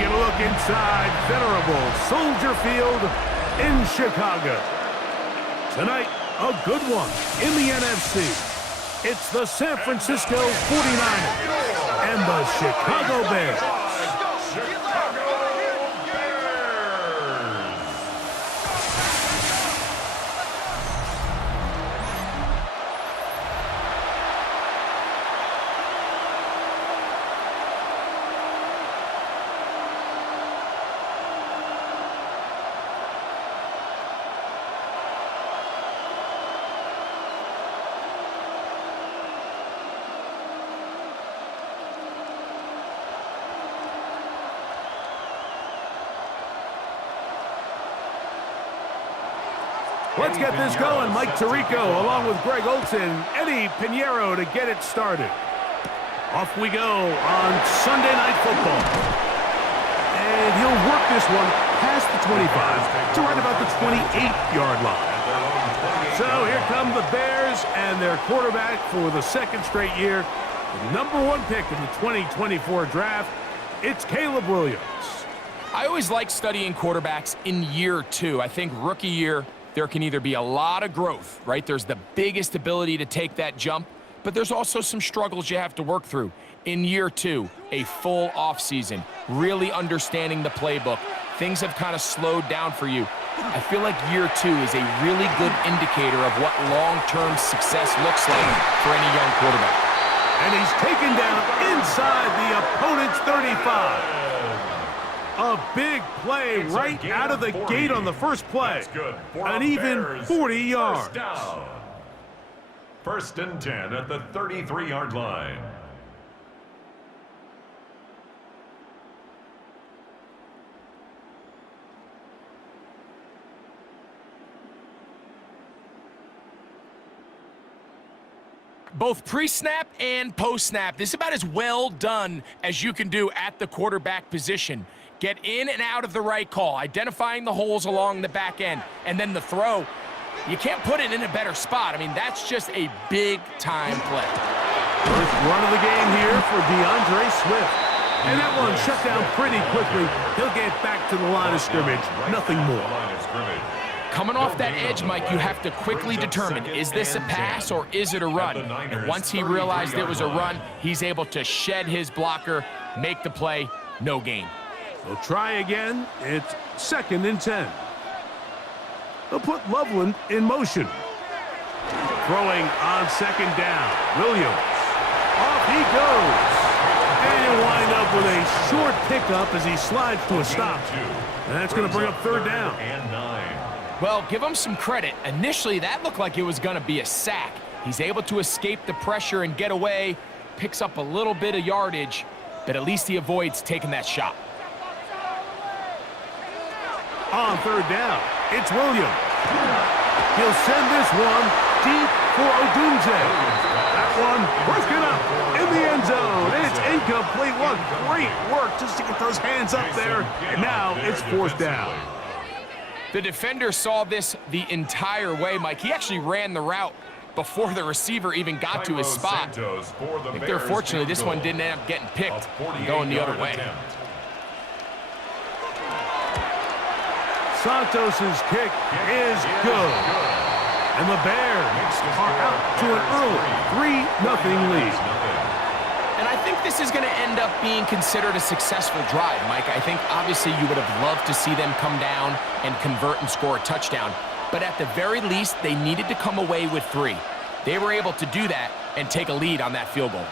get a look inside venerable Soldier Field in Chicago. Tonight, a good one in the NFC. It's the San Francisco 49ers and the Chicago Bears. Let's get this going. Mike Tirico along with Greg Olson, Eddie Pinheiro to get it started. Off we go on Sunday Night Football. And he'll work this one past the 25 to right about the 28-yard line. So here come the Bears and their quarterback for the second straight year. The #1 pick in the 2024 draft, it's Caleb Williams. I always like studying quarterbacks in year 2. I think rookie year, there can either be a lot of growth, right? There's the biggest ability to take that jump, but there's also some struggles you have to work through. In year 2, a full offseason, really understanding the playbook. Things have kind of slowed down for you. I feel like year 2 is a really good indicator of what long-term success looks like for any young quarterback. And he's taken down inside the opponent's 35. A big play right out of the gate on the first play. An even 40 yards. First and 10 at the 33-yard line. Both pre-snap and post-snap, this is about as well done as you can do at the quarterback position. Get in and out of the right call, identifying the holes along the back end, and then the throw. You can't put it in a better spot. I mean, that's just a big-time play. First run of the game here for DeAndre Swift. And that one shut down pretty quickly. He'll get back to the line of scrimmage. Nothing more. Coming off that edge, Mike, you have to quickly determine, is this a pass or is it a run? And once he realized it was a run, he's able to shed his blocker, make the play, no gain. They'll try again. It's 2nd and 10. They'll put Loveland in motion. Throwing on 2nd down. Williams. Off he goes. And he'll wind up with a short pickup as he slides to a stop. And that's going to bring up 3rd down. Well, give him some credit. Initially, that looked like it was going to be a sack. He's able to escape the pressure and get away, picks up a little bit of yardage, but at least he avoids taking that shot. On 3rd down, it's Williams. He'll send this one deep for Odunze. That one broken up in the end zone. And it's incomplete. What great work just to get those hands up there. And now it's 4th down. The defender saw this the entire way, Mike. He actually ran the route before the receiver even got to his spot. I think they're fortunate this one didn't end up getting picked and going the other way. Santos' kick is good. And the Bears are out to an early 3-0 lead. And I think this is going to end up being considered a successful drive, Mike. I think obviously you would have loved to see them come down and convert and score a touchdown. But at the very least, they needed to come away with 3. They were able to do that and take a lead on that field goal.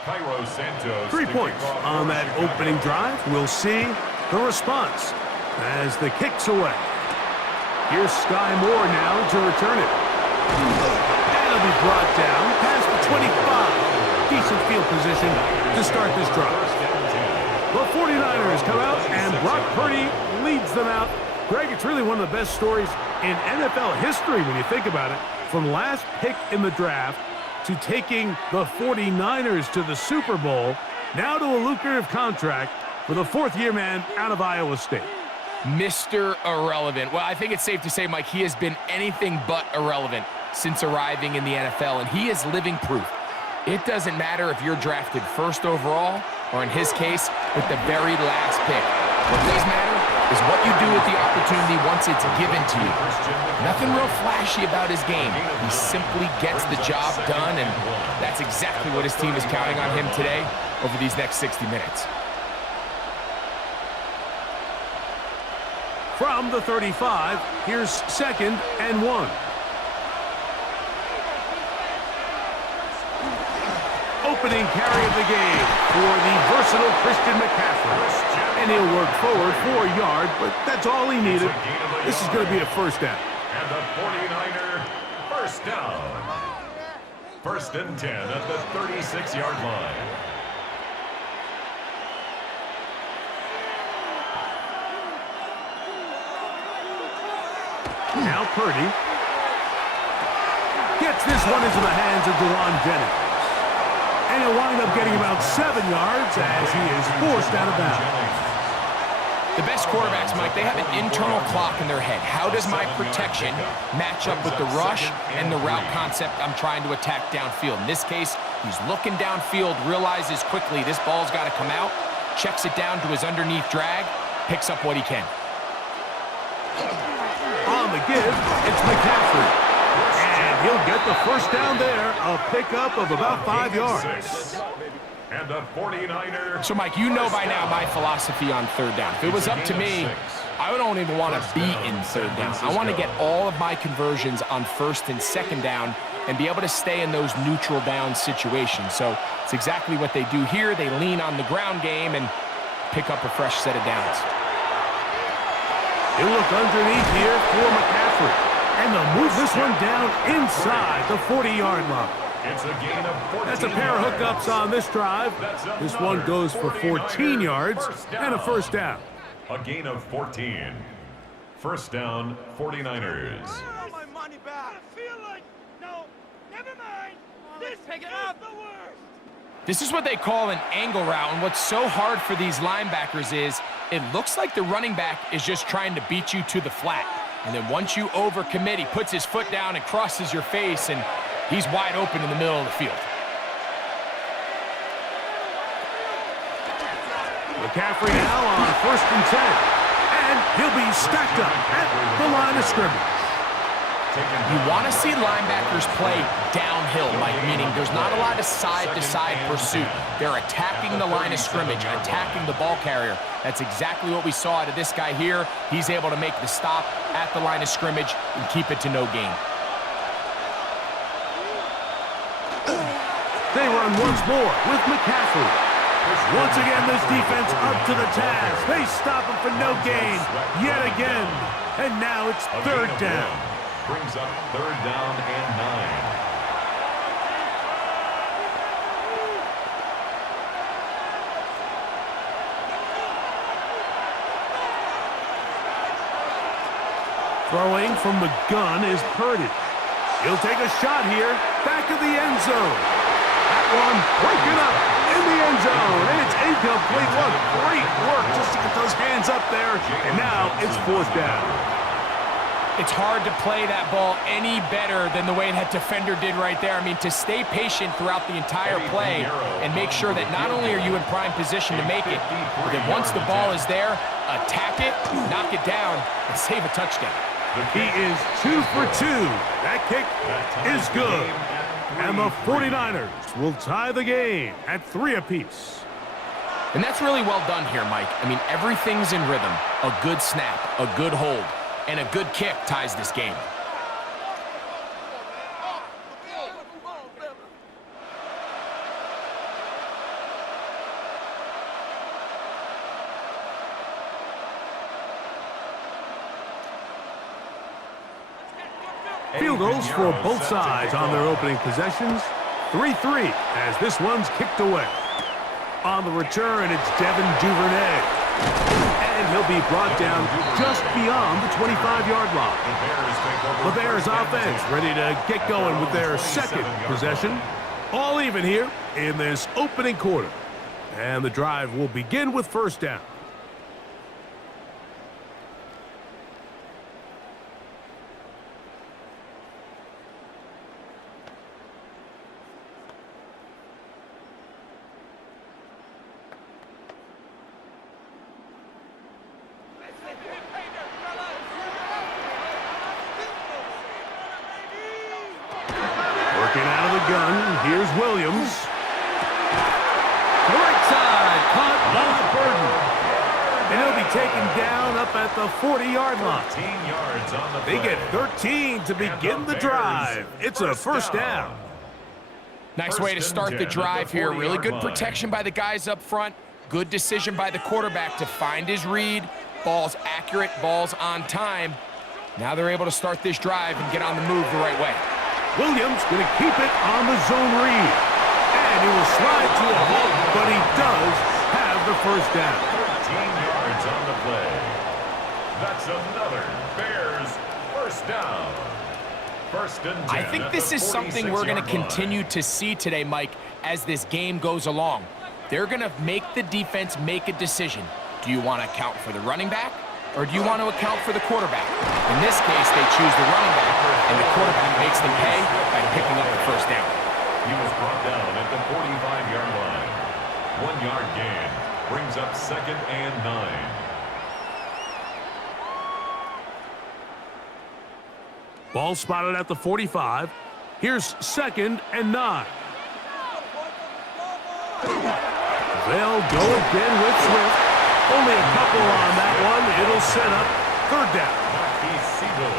Cairo Santos 3 points on that opening drive. We'll see the response as the kick's away. Here's Sky Moore now to return it. That'll be brought down past the 25. Decent field position to start this drive. The 49ers come out and Brock Purdy leads them out. Greg, it's really one of the best stories in NFL history when you think about it. From last pick in the draft to taking the 49ers to the Super Bowl, now to a lucrative contract for the 4th-year man out of Iowa State. Mr. Irrelevant. Well, I think it's safe to say, Mike, he has been anything but irrelevant since arriving in the NFL, and he is living proof. It doesn't matter if you're drafted first overall, or in his case, with the very last pick. What does matter is what you do with the opportunity once it's given to you. Nothing real flashy about his game. He simply gets the job done, and that's exactly what his team is counting on him today over these next 60 minutes. From the 35, here's 2nd and 1. Opening carry of the game for the versatile Christian McCaffrey. And he'll work forward for a yard, but that's all he needed. This is going to be a first down. And the 49er first down. 1st and 10 at the 36-yard line. Now Purdy gets this one into the hands of Dewan Jennings. And he'll wind up getting about 7 yards as he is forced out of bounds. The best quarterbacks, Mike, they have an internal clock in their head. How does my protection match up with the rush and the route concept I'm trying to attack downfield? In this case, he's looking downfield, realizes quickly this ball's got to come out, checks it down to his underneath drag, picks up what he can. On the give, it's McCaffrey. And he'll get the first down there, a pickup of about 5 yards. And the 49er. So, Mike, you know by now my philosophy on 3rd down. If it was up to me, I don't even want to be in 3rd down. I want to get all of my conversions on 1st and 2nd down and be able to stay in those neutral down situations. So it's exactly what they do here. They lean on the ground game and pick up a fresh set of downs. He'll look underneath here for McCaffrey. And they'll move this one down inside the 40-yard line. It's a gain of 14. That's a pair of hookups on this drive. This one goes for 14 yards and a first down. A gain of 14. First down, 49ers. I want my money back. I feel like, no, never mind. This pick it up. The worst. This is what they call an angle route, and what's so hard for these linebackers is it looks like the running back is just trying to beat you to the flat. And then once you overcommit, he puts his foot down and crosses your face, and he's wide open in the middle of the field. McCaffrey now on 1st and 10. And he'll be stacked up at the line of scrimmage. You want to see linebackers play downhill, Mike, meaning there's not a lot of side-to-side pursuit. They're attacking the line of scrimmage, attacking the ball carrier. That's exactly what we saw out of this guy here. He's able to make the stop at the line of scrimmage and keep it to no gain. They run once more with McCaffrey. Once again, this defense up to the task. They stop him for no gain yet again. And now it's 3rd down. Brings up 3rd down and 9. Throwing from the gun is Purdy. He'll take a shot here, back of the end zone. That one breaking up in the end zone, and it's incomplete. What great work just to get those hands up there, and now it's 4th down. It's hard to play that ball any better than the way that defender did right there. I mean, to stay patient throughout the entire play and make sure that not only are you in prime position to make it, but that once the ball is there, attack it, knock it down, and save a touchdown. He is 2 for 2. That kick is good. And the 49ers will tie the game at 3 apiece. And that's really well done here, Mike. I mean, everything's in rhythm. A good snap, a good hold, and a good kick ties this game. Field goals for both sides on their opening possessions. 3-3 as this one's kicked away. On the return, it's Devin Duvernay. And he'll be brought down just beyond the 25-yard line. The Bears offense ready to get going with their 2nd possession. All even here in this opening quarter. And the drive will begin with 1st down. shotgun. Here's Williams. To the right side. Caught by Burden. And he'll be taken down up at the 40-yard line. 13 yards on the play. They get 13 to begin the drive. It's a first down. Nice way to start the drive here. Really good protection by the guys up front. Good decision by the quarterback to find his read. Ball's accurate, ball's on time. Now they're able to start this drive and get on the move the right way. Williams going to keep it on the zone read. And he will slide to a halt, but he does have the first down. 13 yards on the play. That's another Bears first down. First and 10. I think this is something we're going to continue to see today, Mike, as this game goes along. They're going to make the defense make a decision. Do you want to account for the running back, or do you want to account for the quarterback? In this case, they choose the running back, and the quarterback makes them pay by picking up the first down. He was brought down at the 45-yard line. 1 yard gain brings up 2nd and 9. Ball spotted at the 45. Here's 2nd and 9. They'll go again with Swift. Only a couple on that one. It'll set up 3rd down.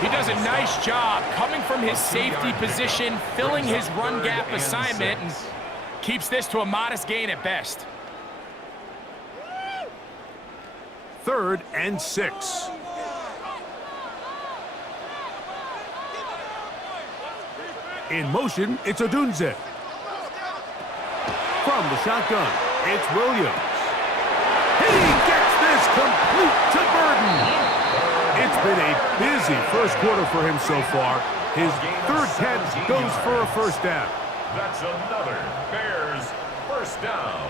He does a nice job coming from his safety position, filling his run gap assignment, and keeps this to a modest gain at best. 3rd and 6. In motion, it's Odunze. From the shotgun, it's Williams. He gets this complete to Burden. It's been a busy first quarter for him so far. His 3rd catch goes for a first down. That's another Bears first down.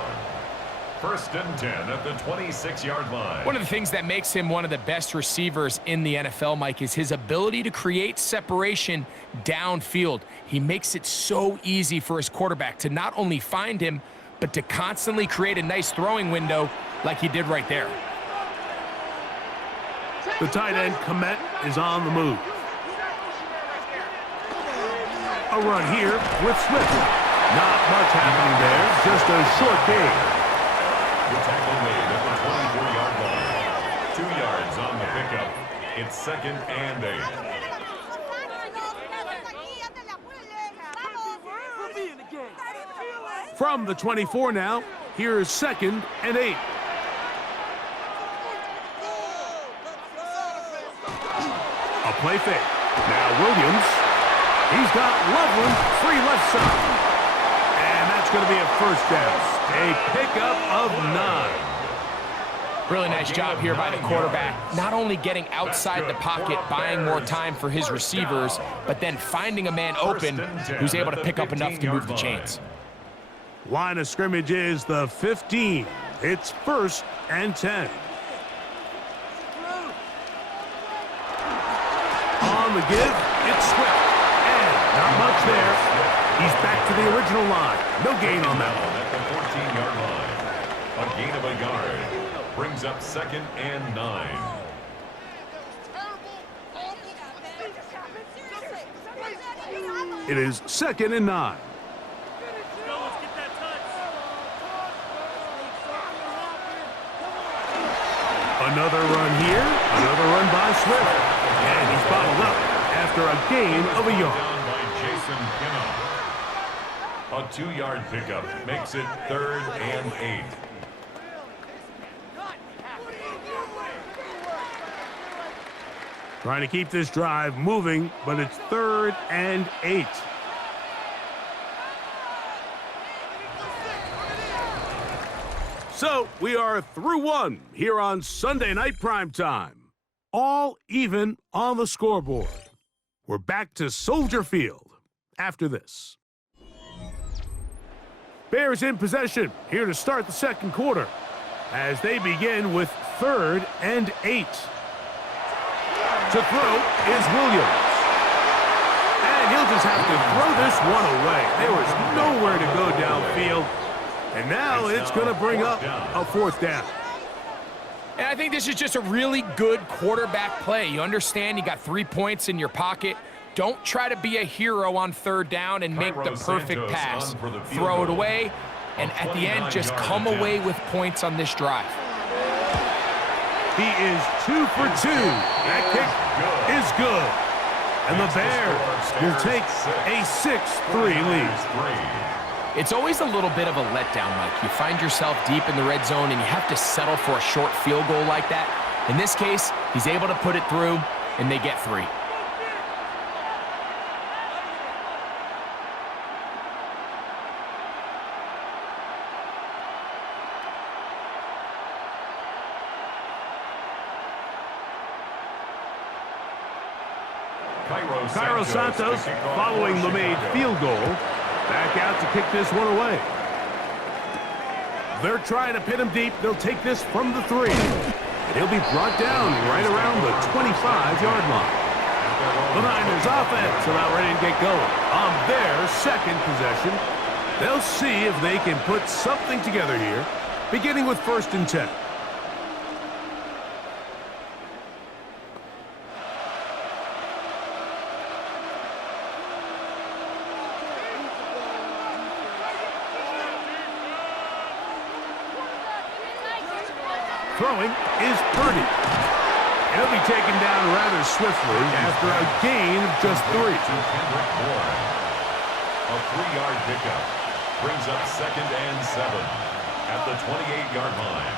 1st and 10 at the 26-yard line. One of the things that makes him one of the best receivers in the NFL, Mike, is his ability to create separation downfield. He makes it so easy for his quarterback to not only find him, but to constantly create a nice throwing window like he did right there. The tight end, Komet, is on the move. A run here with Swift. Not much happening there, just a short gain. The tackle made at the 24-yard line. 2 yards on the pickup. It's 2nd and 8. From the 24 now, here's 2nd and 8. A play fake. Now Williams. He's got Loveland free left side. And that's going to be a first down. A pickup of 9. Really nice job here by the quarterback. Not only getting outside the pocket, buying more time for his receivers, but then finding a man open who's able to pick up enough to move the chains. Line of scrimmage is the 15. It's 1st and 10. On the give, it's Swift. And not much there. He's back to the original line. No gain on that one. At the 14-yard line. A gain of a yard brings up 2nd and 9. It is 2nd and 9. Another run here, another run by Swift. And he's bottled up after a gain of a yard. Down by Jason Pinnock. A 2-yard pickup makes it 3rd and 8. Trying to keep this drive moving, but it's 3rd and 8. So we are through one here on Sunday Night Primetime. All even on the scoreboard. We're back to Soldier Field after this. Bears in possession here to start the second quarter as they begin with 3rd and 8. To throw is Williams. And he'll just have to throw this one away. There was nowhere to go downfield. And now it's going to bring up a 4th down. And I think this is just a really good quarterback play. You understand you got 3 points in your pocket. Don't try to be a hero on third down and make the perfect pass. Throw it away, and at the end, just come away with points on this drive. He is 2 for 2. That kick is good. And the Bears will take a 6-3 lead. It's always a little bit of a letdown, Mike. You find yourself deep in the red zone and you have to settle for a short field goal like that. In this case, he's able to put it through, and they get 3. Cairo Santos, following the made field goal, back out to kick this one away. They're trying to pin him deep. They'll take this from the 3. And he'll be brought down right around the 25-yard line. The Niners offense about ready to get going. On their second possession, they'll see if they can put something together here, beginning with 1st and 10. Throwing is Purdy. He'll be taken down rather swiftly after a gain of just 3. A 3-yard pickup brings up 2nd and 7 at the 28-yard line.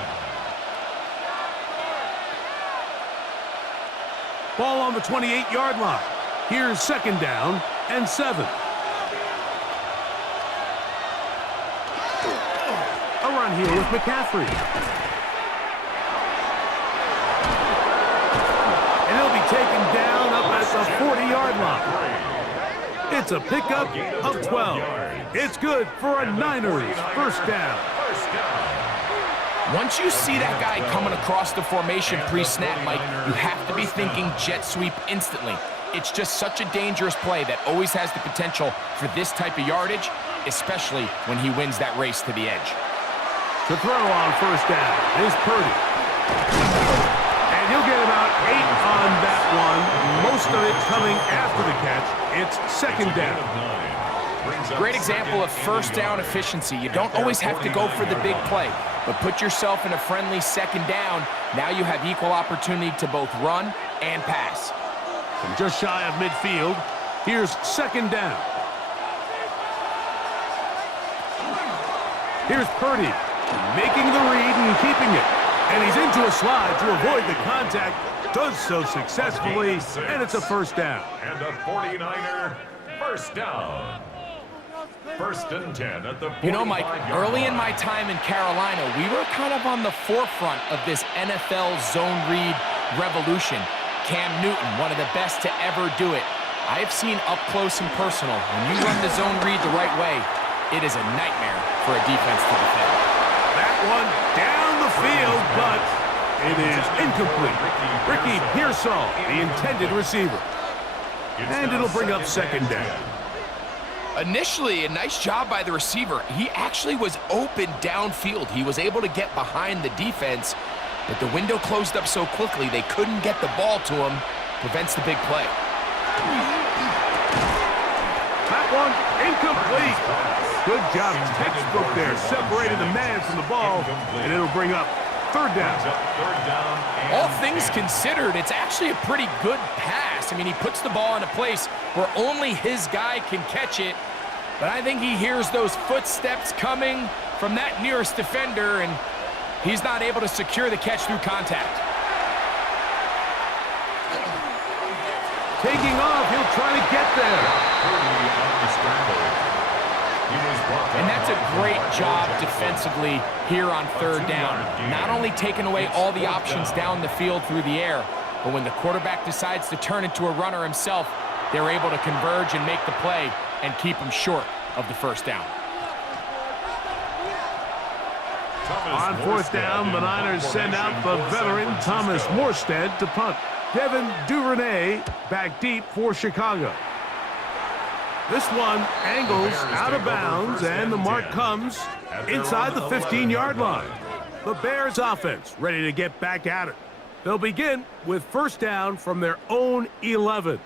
Ball on the 28-yard line. Here's 2nd down and 7. A run here with McCaffrey. Taken down up at the 40-yard line. It's a pickup of 12. It's good for a Niners 1st down. Once you see that guy coming across the formation pre-snap, Mike, you have to be thinking jet sweep instantly. It's just such a dangerous play that always has the potential for this type of yardage, especially when he wins that race to the edge. To throw on 1st down is Purdy. And he'll get about 8 on that one. Most of it coming after the catch. It's 2nd down. Great example of 1st down efficiency. You don't always have to go for the big play, but put yourself in a friendly 2nd down. Now you have equal opportunity to both run and pass. From just shy of midfield, here's 2nd down. Here's Purdy, making the read and keeping it. And he's into a slide to avoid the contact. Does so successfully, and it's a 1st down. And a 49er 1st down. 1st and 10 at the 45-yard line. You know, Mike, early in my time in Carolina, we were kind of on the forefront of this NFL zone read revolution. Cam Newton, one of the best to ever do it. I have seen up close and personal, when you run the zone read the right way, it is a nightmare for a defense to defend. That one down the field, but it is incomplete. Ricky Pearsall, the intended receiver. And it'll bring up 2nd down. Initially, a nice job by the receiver. He actually was open downfield. He was able to get behind the defense, but the window closed up so quickly they couldn't get the ball to him. Prevents the big play. That one incomplete. Good job. Textbook there. Separated the man from the ball, and it'll bring up 3rd down. All things considered, it's actually a pretty good pass. I mean, he puts the ball in a place where only his guy can catch it, but I think he hears those footsteps coming from that nearest defender, and he's not able to secure the catch through contact. Taking off, he'll try to get there. And that's a great job defensively here on 3rd down. Not only taking away all the options down the field through the air, but when the quarterback decides to turn into a runner himself, they're able to converge and make the play and keep him short of the 1st down. On 4th down, the Niners send out the veteran Thomas Morstead to punt. Devin Duvernay back deep for Chicago. This one angles out of bounds, and the mark comes inside the 15-yard line. The Bears offense ready to get back at it. They'll begin with 1st down from their own 11.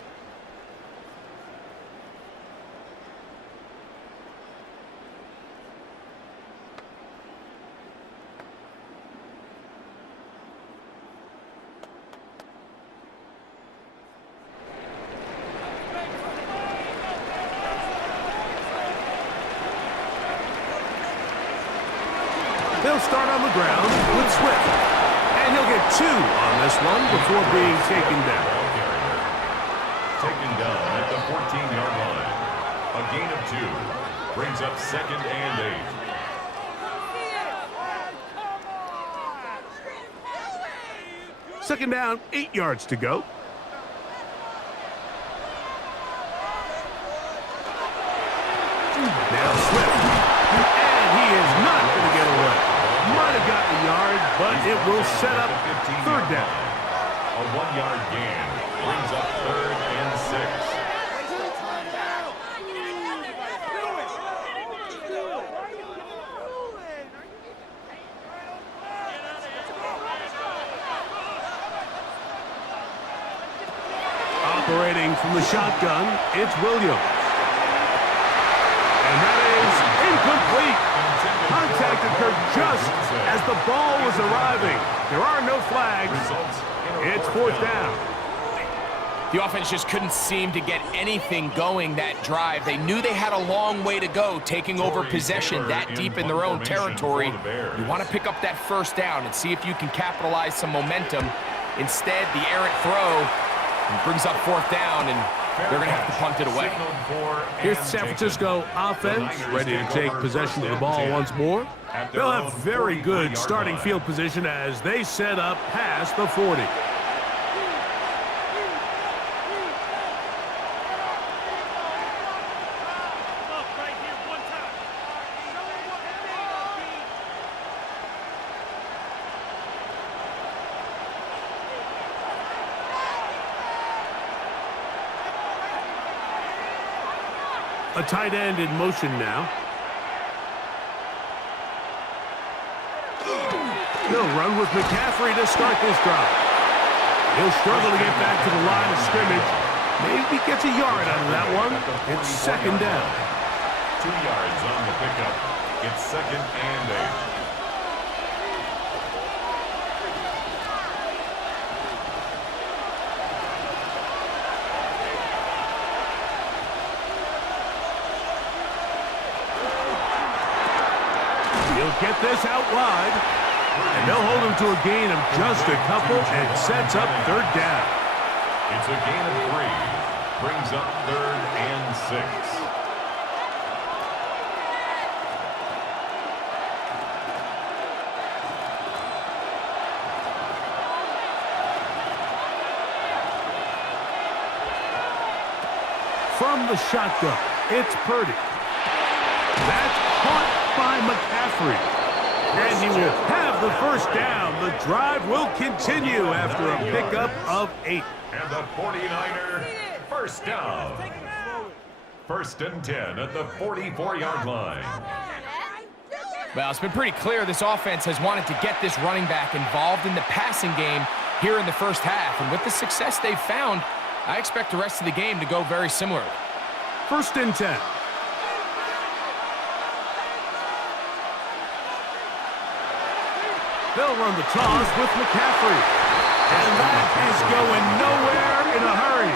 They'll start on the ground with Swift. And he'll get 2 on this one before being taken down. Taken down at the 14-yard line. A gain of 2 brings up 2nd and 8. 2nd down, 8 yards to go. Now Swift. And he is not going to get away. Might have gotten a yard, but it will set up 3rd down. A 1-yard gain brings up 3rd and 6. Operating from the shotgun, it's Williams. And that is incomplete. Contact occurred just as the ball was arriving. There are no flags. It's 4th down. The offense just couldn't seem to get anything going that drive. They knew they had a long way to go, taking over possession that deep in their own territory. You want to pick up that 1st down and see if you can capitalize some momentum. Instead, the errant throw brings up 4th down, and they're going to have to punt it away. Here's the San Francisco offense, ready to take possession of the ball once more. They'll have very good starting field position as they set up past the 40. A tight end in motion now. He'll run with McCaffrey to start this drive. He'll struggle to get back to the line of scrimmage. Maybe gets a yard out of that one. It's 2nd down. 2 yards on the pickup. It's 2nd and 8. Get this out wide, and they'll hold him to a gain of just a couple and sets up 3rd down. It's a gain of 3, brings up 3rd and 6. From the shotgun, it's Purdy. That's caught by McCaffrey. And he will have the 1st down. The drive will continue after a pickup of 8. And the 49er, 1st down. 1st and 10 at the 44-yard line. Well, it's been pretty clear this offense has wanted to get this running back involved in the passing game here in the 1st half. And with the success they've found, I expect the rest of the game to go very similar. 1st and 10. They'll run the toss with McCaffrey. And that is going nowhere in a hurry.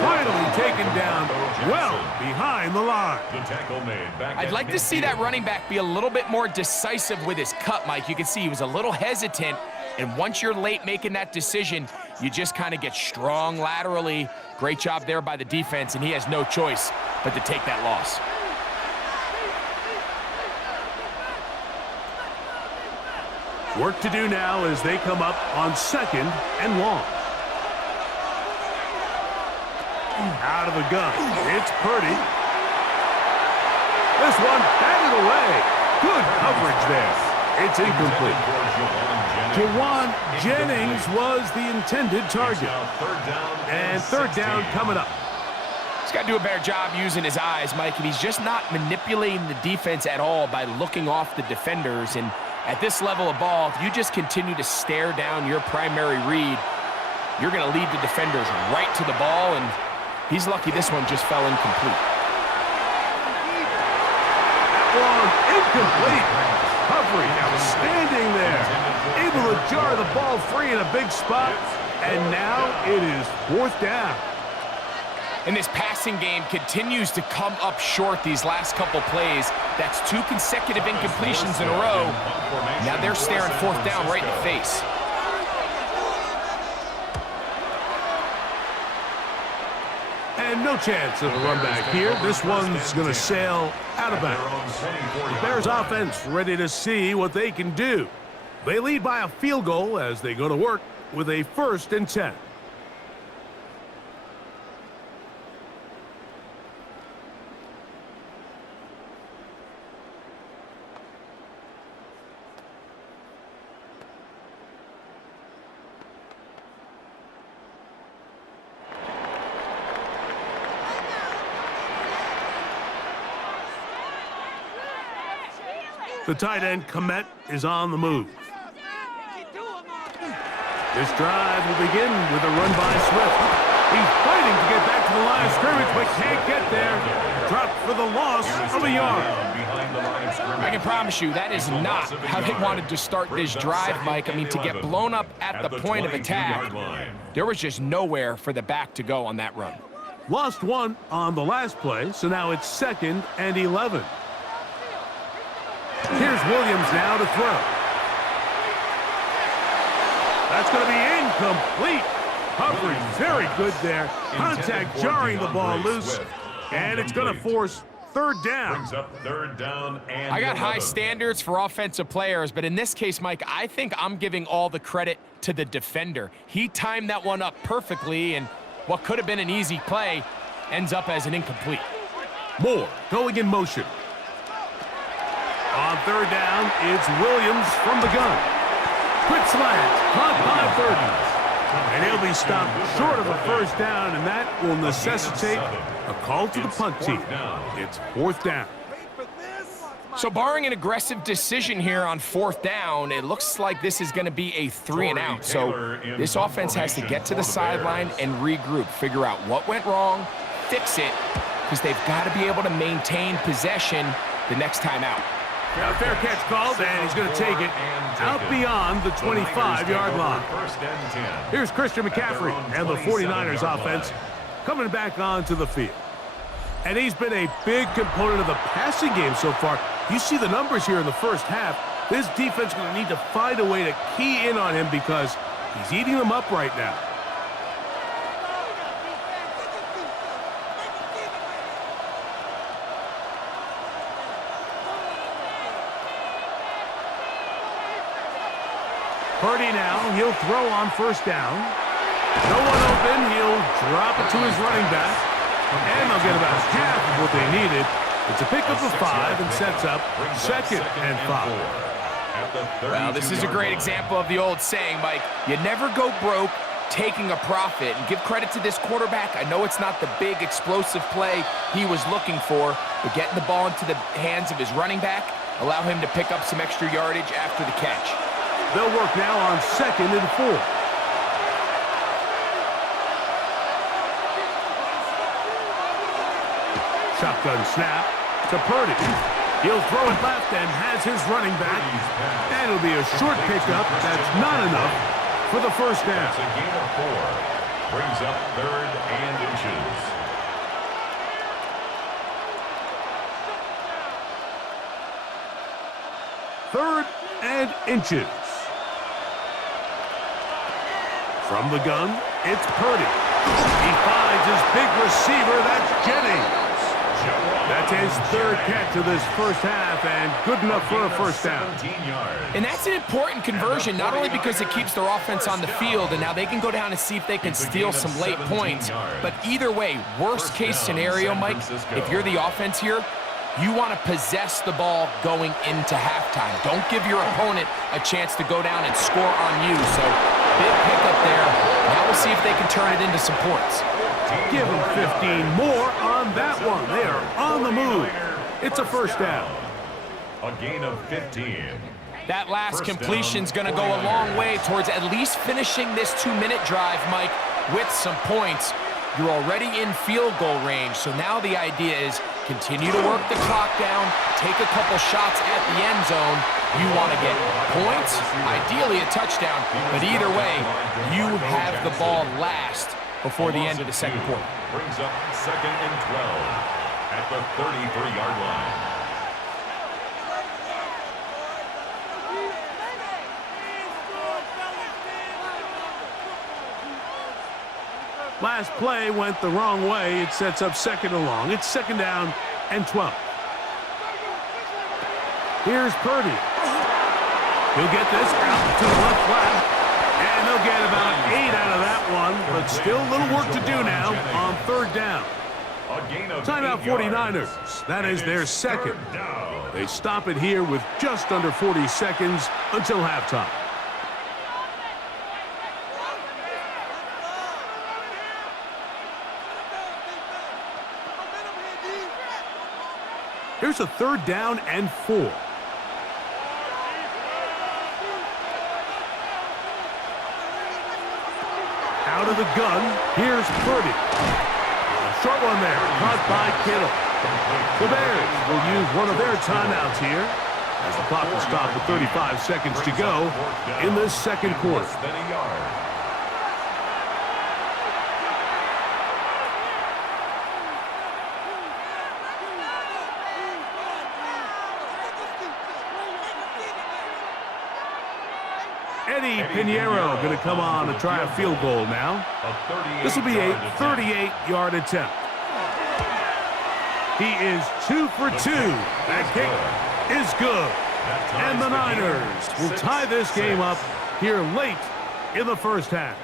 Finally taken down well behind the line. The tackle made back. I'd like to see that running back be a little bit more decisive with his cut, Mike. You can see he was a little hesitant. And once you're late making that decision, you just kind of get strong laterally. Great job there by the defense, and he has no choice but to take that loss. Work to do now as they come up on 2nd and long. Out of the gun, it's Purdy. This one batted away. Good coverage there. It's incomplete. Jawan Jennings was the intended target. And 3rd down coming up. He's got to do a better job using his eyes, Mike, and he's just not manipulating the defense at all by looking off the defenders. And at this level of ball, if you just continue to stare down your primary read, you're going to lead the defenders right to the ball, and he's lucky this one just fell incomplete. That one incomplete. Recovery outstanding there. Able to jar the ball free in a big spot, and now it is 4th down. And this passing game continues to come up short these last couple plays. That's 2 consecutive incompletions in a row. Now they're staring 4th down right in the face. And no chance of a run back here. This one's going to sail out of bounds. The Bears offense ready to see what they can do. They lead by a field goal as they go to work with a 1st and 10. The tight end, Komet, is on the move. This drive will begin with a run by Swift. He's fighting to get back to the line of scrimmage, but can't get there. Dropped for the loss of a yard. I can promise you that is not how they wanted to start this drive, Mike. I mean, to get blown up at the point of attack, there was just nowhere for the back to go on that run. Lost 1 on the last play, so now it's 2nd and 11. Here's Williams now to throw. That's going to be incomplete. Coverage very good there. Contact jarring the ball loose, and it's going to force 3rd down. I got high standards for offensive players, but in this case, Mike, I think I'm giving all the credit to the defender. He timed that one up perfectly, and what could have been an easy play ends up as an incomplete. Moore going in motion. On 3rd down, it's Williams from the gun. Quick slant, caught by Burton. And he'll be stopped short of a 1st down, and that will necessitate a call to the punt team. It's 4th down. So barring an aggressive decision here on 4th down, it looks like this is going to be a 3 and out. So this offense has to get to the sideline and regroup, figure out what went wrong, fix it, because they've got to be able to maintain possession the next time out. A fair catch called, and he's going to take it out beyond the 25-yard line. Here's Christian McCaffrey and the 49ers offense coming back onto the field. And he's been a big component of the passing game so far. You see the numbers here in the first half. This defense is going to need to find a way to key in on him because he's eating them up right now. Purdy now, he'll throw on 1st down. No one open, he'll drop it to his running back. And they'll get about half of what they needed. It's a pickup of 5 and sets up 2nd and 5. Well, this is a great example of the old saying, Mike, you never go broke taking a profit. And give credit to this quarterback. I know it's not the big explosive play he was looking for, but getting the ball into the hands of his running back, allow him to pick up some extra yardage after the catch. They'll work now on 2nd and 4. Shotgun snap to Purdy. He'll throw it left and has his running back. And it'll be a short pickup. That's not enough for the 1st down. It's a gain of 4. Brings up 3rd and inches. 3rd and inches. From the gun, it's Purdy. He finds his big receiver, that's Jennings. That's his 3rd catch of this first half, and good enough for a 1st down. And that's an important conversion, not only because it keeps their offense on the field, and now they can go down and see if they can steal some late points, but either way, worst case scenario, Mike, if you're the offense here, you want to possess the ball going into halftime. Don't give your opponent a chance to go down and score on you. So big pickup there. Now we'll see if they can turn it into some points. Give them 15 more on that one. They are on the move. It's a 1st down. A gain of 15. That last completion's going to go a long way towards at least finishing this 2-minute drive, Mike, with some points. You're already in field goal range, so now the idea is continue to work the clock down, take a couple shots at the end zone. You want to get points, ideally a touchdown, but either way, you have the ball last before the end of the second quarter. Brings up 2nd and 12 at the 33-yard line. Last play went the wrong way. It sets up 2nd and long. It's 2nd down and 12. Here's Purdy. He'll get this out to the left flat. And they'll get about 8 out of that one, but still a little work to do now on 3rd down. Timeout 49ers. That is their 2nd. They stop it here with just under 40 seconds until halftime. Here's a 3rd down and 4. Out of the gun, here's Purdy. A short one there, caught by Kittle. The Bears will use one of their timeouts here as the clock will stop with 35 seconds to go in this second quarter. Eddie Pinheiro going to come on to try a field goal now. This will be a 38-yard attempt. He is 2 for 2. That kick is good. And the Niners will tie this game up here late in the first half.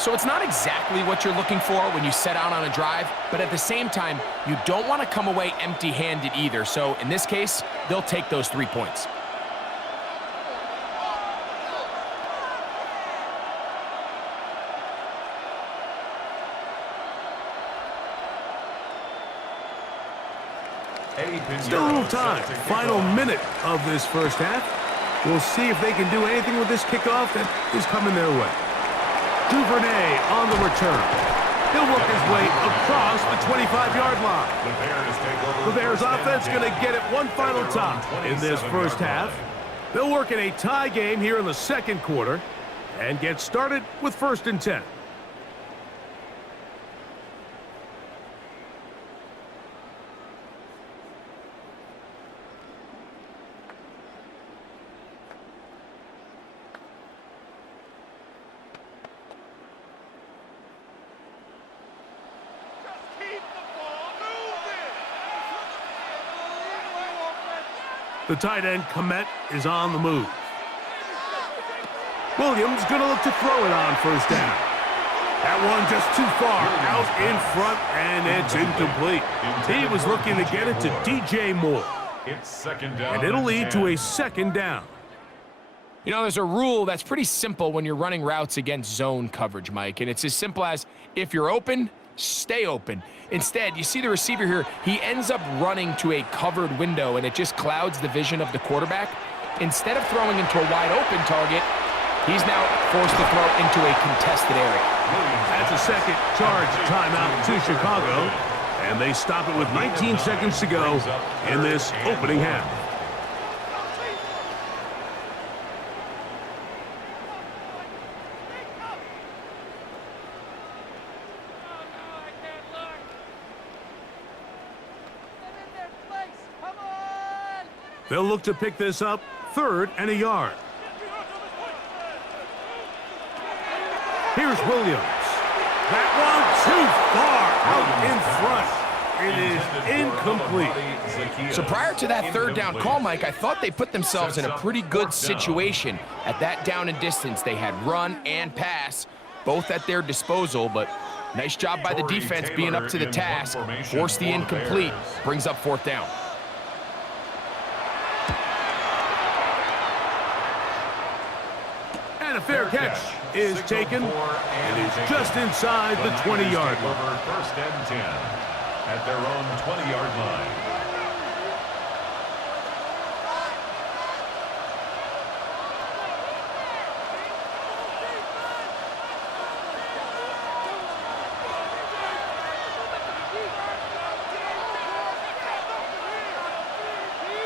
So it's not exactly what you're looking for when you set out on a drive, but at the same time, you don't want to come away empty-handed either. So in this case, they'll take those 3 points. Still a little time. Final minute of this first half. We'll see if they can do anything with this kickoff that is coming their way. Duvernay on the return. He'll work his way across the 25-yard line. The Bears offense going to get it one final time in this first half. They'll work in a tie game here in the second quarter and get started with 1st and 10. The tight end, Komet, is on the move. Williams going to look to throw it on 1st down. That one just too far out in front, and it's incomplete. He was looking to get it to DJ Moore. It's 2nd down. And it'll lead to a 2nd down. You know, there's a rule that's pretty simple when you're running routes against zone coverage, Mike, and it's as simple as if you're open, stay open. Instead, you see the receiver here, he ends up running to a covered window, and it just clouds the vision of the quarterback. Instead of throwing into a wide open target, he's now forced to throw into a contested area. That's a second charge timeout to Chicago, and they stop it with 19 seconds to go in this opening half. They'll look to pick this up 3rd and a yard. Here's Williams. That one too far out in front. It is incomplete. So prior to that 3rd down call, Mike, I thought they put themselves in a pretty good situation. At that down and distance, they had run and pass, both at their disposal, but nice job by the defense being up to the task. Force the incomplete, brings up 4th down. And a fair catch is taken. It is just inside the 20-yard line. 1st and 10 at their own 20-yard line.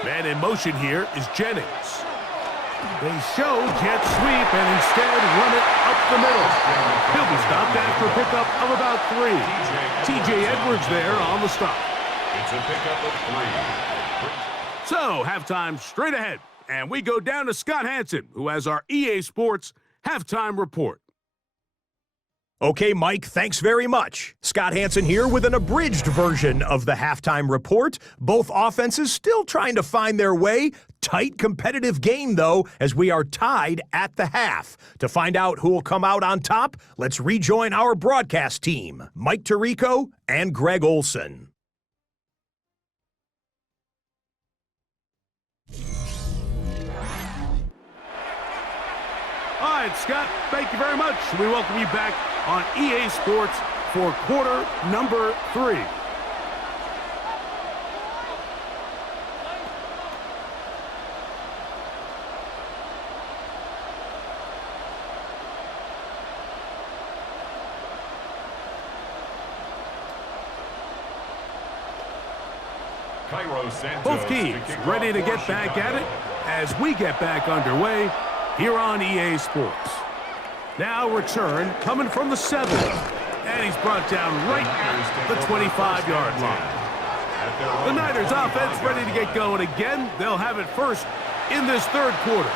Man in motion here is Jennings. They show jet sweep and instead run it up the middle. He'll be stopped after a pickup of about 3. T.J. Edwards there on the stop. It's a pickup of 3. So, halftime straight ahead. And we go down to Scott Hansen, who has our EA Sports halftime report. Okay, Mike, thanks very much. Scott Hansen here with an abridged version of the halftime report. Both offenses still trying to find their way. Tight competitive game, though, as we are tied at the half. To find out who will come out on top, let's rejoin our broadcast team, Mike Tirico and Greg Olson. All right, Scott, thank you very much. We welcome you back on EA Sports for quarter number 3. Both teams ready to get back at it as we get back underway here on EA Sports. Now return coming from the 7. And he's brought down right at the 25-yard line. The Niners offense ready to get going again. They'll have it first in this third quarter.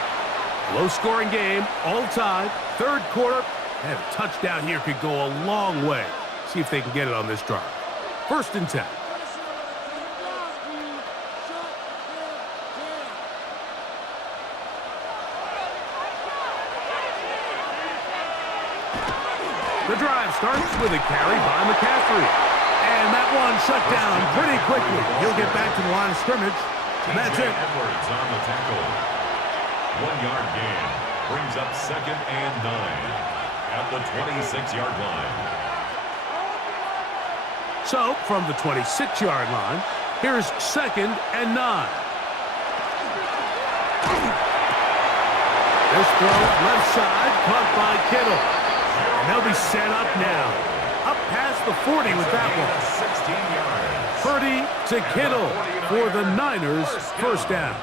Low-scoring game, all tied. Third quarter, and a touchdown here could go a long way. See if they can get it on this drive. 1st and 10. The drive starts with a carry by McCaffrey. And that one shut down pretty quickly. He'll get back to the line of scrimmage. And that's it. Edwards on the tackle. 1-yard gain brings up 2nd and 9 at the 26-yard line. So, from the 26-yard line, here's 2nd and 9. This throw left side, caught by Kittle. And they'll be set up now. Up past the 40 with that one. 30 to Kittle for the Niners' first down.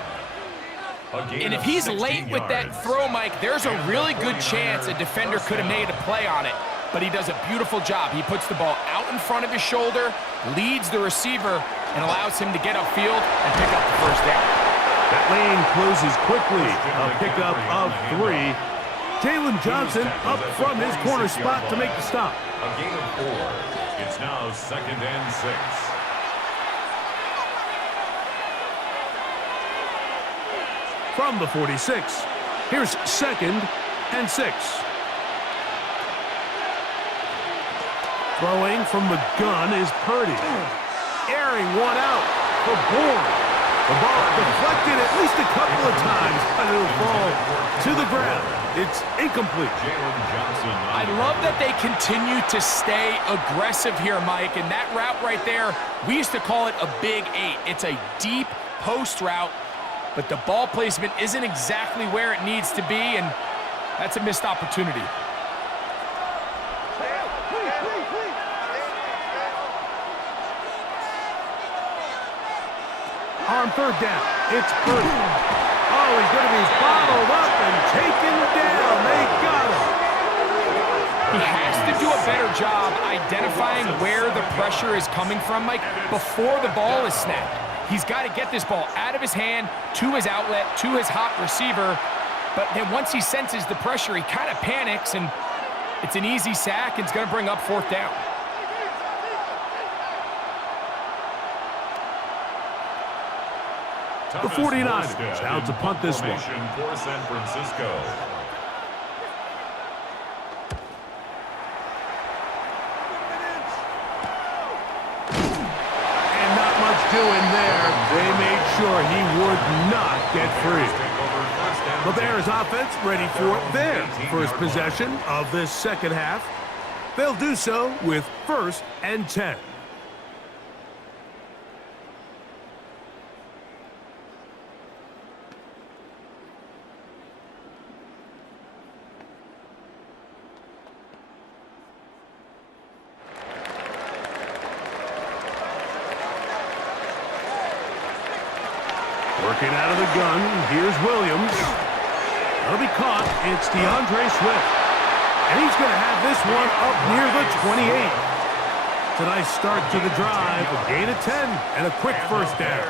And if he's late with that throw, Mike, there's a really good chance a defender could have made a play on it. But he does a beautiful job. He puts the ball out in front of his shoulder, leads the receiver, and allows him to get upfield and pick up the first down. That lane closes quickly. A pickup of 3. Jalen Johnson up from his corner spot to make the stop. A gain of 4. It's now 2nd and 6. From the 46, here's 2nd and 6. Throwing from the gun is Purdy. Airing one out for Bourne. The ball deflected at least a couple of times, but it'll fall to the ground. It's incomplete. I love that they continue to stay aggressive here, Mike, and that route right there, we used to call it a big 8. It's a deep post route, but the ball placement isn't exactly where it needs to be, and that's a missed opportunity. On 3rd down, it's Purdy. Oh, he's going to be bottled up and taken down. They got him. He has to do a better job identifying where the pressure is coming from, Mike, before the ball is snapped. He's got to get this ball out of his hand, to his outlet, to his hot receiver. But then once he senses the pressure, he kind of panics, and it's an easy sack. It's going to bring up 4th down. The 49ers out to punt this one. For San Francisco. And not much doing there. They made sure he would not get free. The Bears offense ready for their first possession of this second half. They'll do so with 1st and 10. Working out of the gun, here's Williams. It'll be caught. It's DeAndre Swift. And he's going to have this one up near the 28. It's a nice start to the drive. A gain of 10 and a quick first down.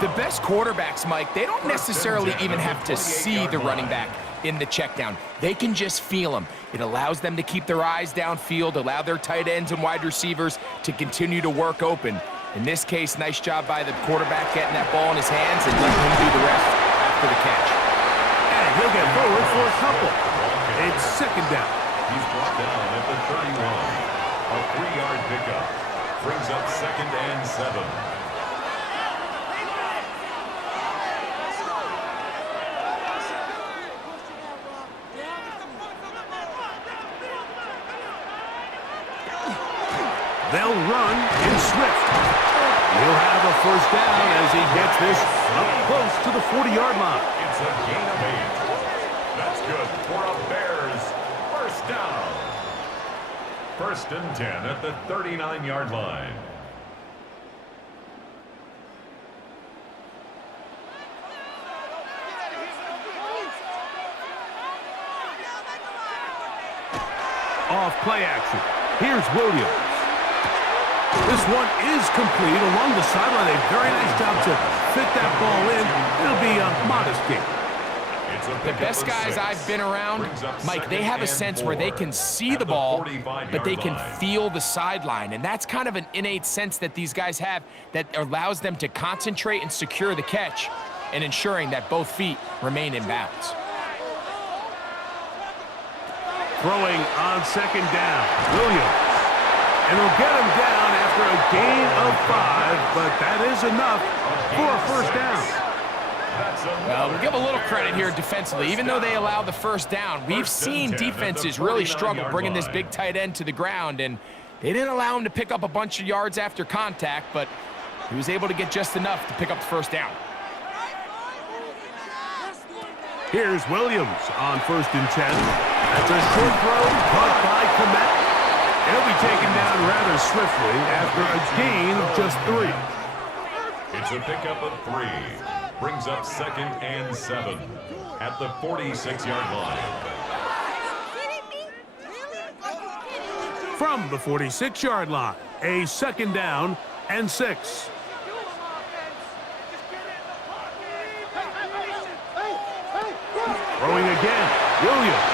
The best quarterbacks, Mike, they don't necessarily even have to see the running back in the check down. They can just feel him. It allows them to keep their eyes downfield, allow their tight ends and wide receivers to continue to work open. In this case, nice job by the quarterback getting that ball in his hands and letting him do the rest after the catch. And he'll get forward for a couple. It's second down. He's brought down at the 31. A 3-yard pickup brings up 2nd and 7. They'll run in Swift. He'll have a first down as he gets this up close to the 40-yard line. It's a gain of 8. That's good for a Bears first down. 1st and 10 at the 39-yard line. Off play action. Here's Williams. This one is complete along the sideline. A very nice job to fit that ball in. It'll be a modest gain. The best guys I've been around, Mike, they have a sense where they can see the ball, but they can feel the sideline. And that's kind of an innate sense that these guys have that allows them to concentrate and secure the catch and ensuring that both feet remain in bounds. Throwing on second down. Williams. And he'll get him down after a gain of 5, but that is enough for a first down. Well, we'll give a little credit here defensively. Even though they allow the first down, we've seen defenses really struggle bringing this big tight end to the ground, and they didn't allow him to pick up a bunch of yards after contact, but he was able to get just enough to pick up the first down. Here's Williams on 1st and 10. That's a short throw caught by Komet. He'll be taken down rather swiftly after a gain of just 3. It's a pickup of 3. Brings up 2nd and 7 at the 46-yard line. From the 46-yard line, a 2nd down and 6. Throwing again, Williams.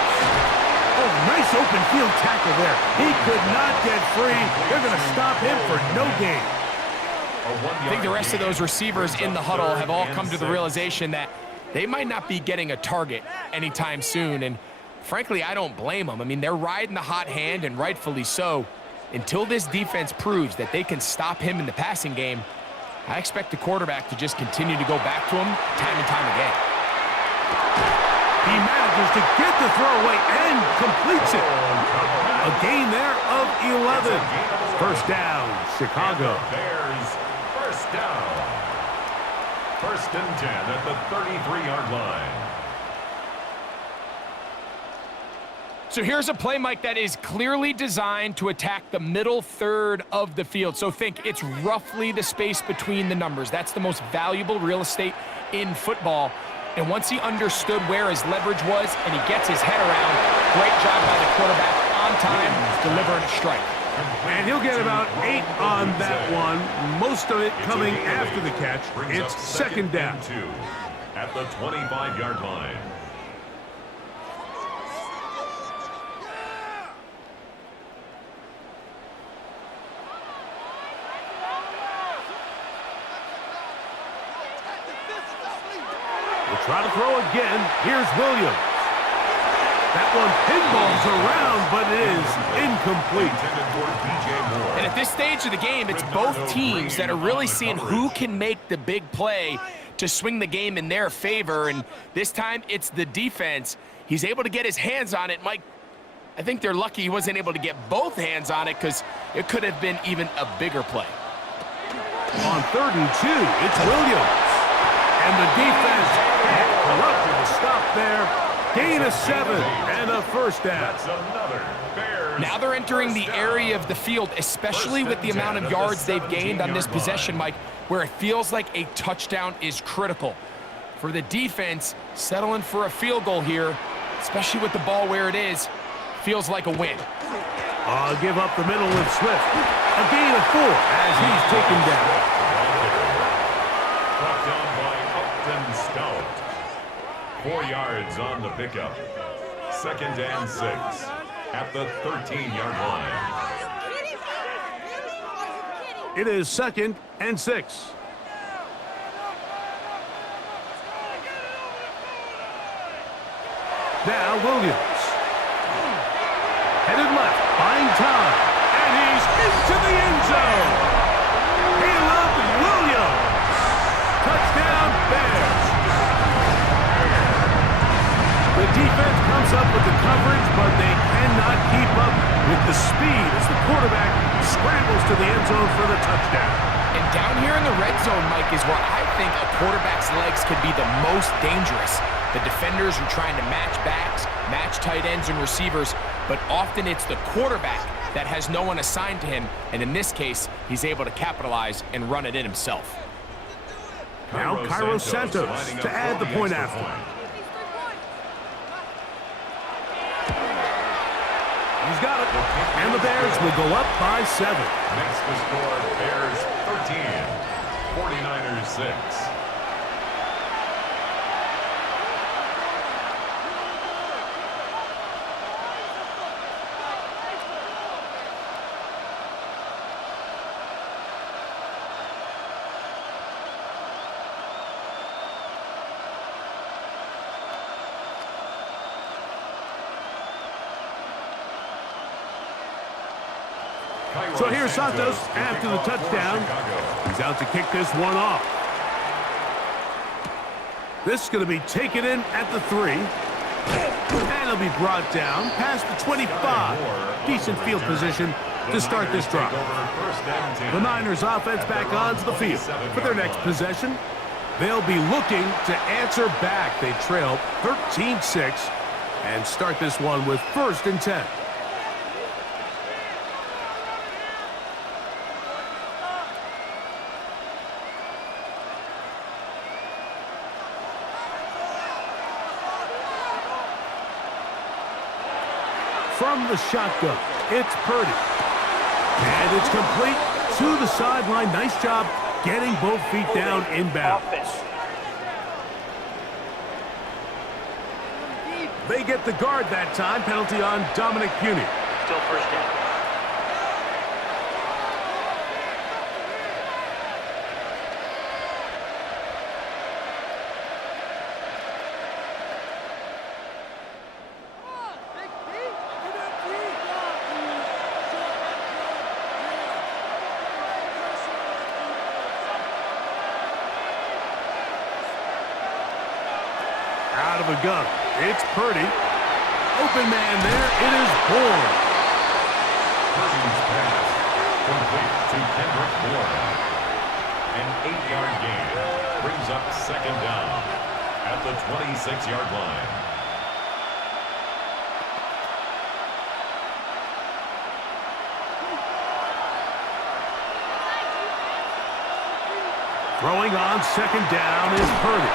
Oh, nice open field tackle there. He could not get free. They're going to stop him for no gain. I think the rest of those receivers in the huddle have all come to the realization that they might not be getting a target anytime soon, and frankly, I don't blame them. I mean, they're riding the hot hand, and rightfully so. Until this defense proves that they can stop him in the passing game, I expect the quarterback to just continue to go back to him time and time again. He manages to get the throw away and completes it. A gain there of 11. First down, Chicago. Bears first down. 1st and 10 at the 33-yard line. So here's a play, Mike, that is clearly designed to attack the middle third of the field. So think it's roughly the space between the numbers. That's the most valuable real estate in football. And once he understood where his leverage was and he gets his head around, great job by the quarterback on time, delivering a strike. And he'll get about 8 on that one, most of it coming after the catch. It's 2nd down. 2 at the 25-yard line. We'll try to throw again. Here's Williams. That one pinballs around, but it is incomplete. And at this stage of the game, it's both teams that are really seeing who can make the big play to swing the game in their favor. And this time, it's the defense. He's able to get his hands on it. Mike, I think they're lucky he wasn't able to get both hands on it because it could have been even a bigger play. On 3rd and 2, it's Williams. And the defense can't corrupt the stop there. Gain of 7 and a first down. That's another Bears. Now they're entering the area of the field, especially with the amount of yards they've gained on this possession, Mike, where it feels like a touchdown is critical. For the defense, settling for a field goal here, especially with the ball where it is, feels like a win. Give up the middle with Swift. A gain of 4 as he's taken down. Brought down by Upton Stout. 4 yards on the pickup. 2nd and 6 at the 13-yard line. It is 2nd and 6. Now Williams. Headed left, buying time. And he's into the end zone. Caleb Williams. Touchdown Bears. The defense comes up with the coverage, but they cannot keep up with the speed as the quarterback scrambles to the end zone for the touchdown. And down here in the red zone, Mike, is where I think a quarterback's legs could be the most dangerous. The defenders are trying to match backs, match tight ends and receivers, but often it's the quarterback that has no one assigned to him, and in this case, he's able to capitalize and run it in himself. Now Cairo Santos to add the point after. He's got it. And the Bears will go up by 7. Makes the score Bears 13, 49ers 6. So here's Santos after the touchdown. He's out to kick this one off. This is going to be taken in at the 3. And it'll be brought down past the 25. Decent field position to start this drive. The Niners offense back onto the field for their next possession. They'll be looking to answer back. They trail 13-6 and start this one with 1st and 10. From the shotgun, it's Purdy. And it's complete to the sideline. Nice job getting both feet down inbounds. They get the guard that time. Penalty on Dominic Puny. Still 1st down. Out of a gun. It's Purdy. Open man there. It is Bourne. Purdy's pass complete to Kendrick Bourne. An 8-yard gain brings up 2nd down at the 26-yard line. Throwing on 2nd down is Purdy.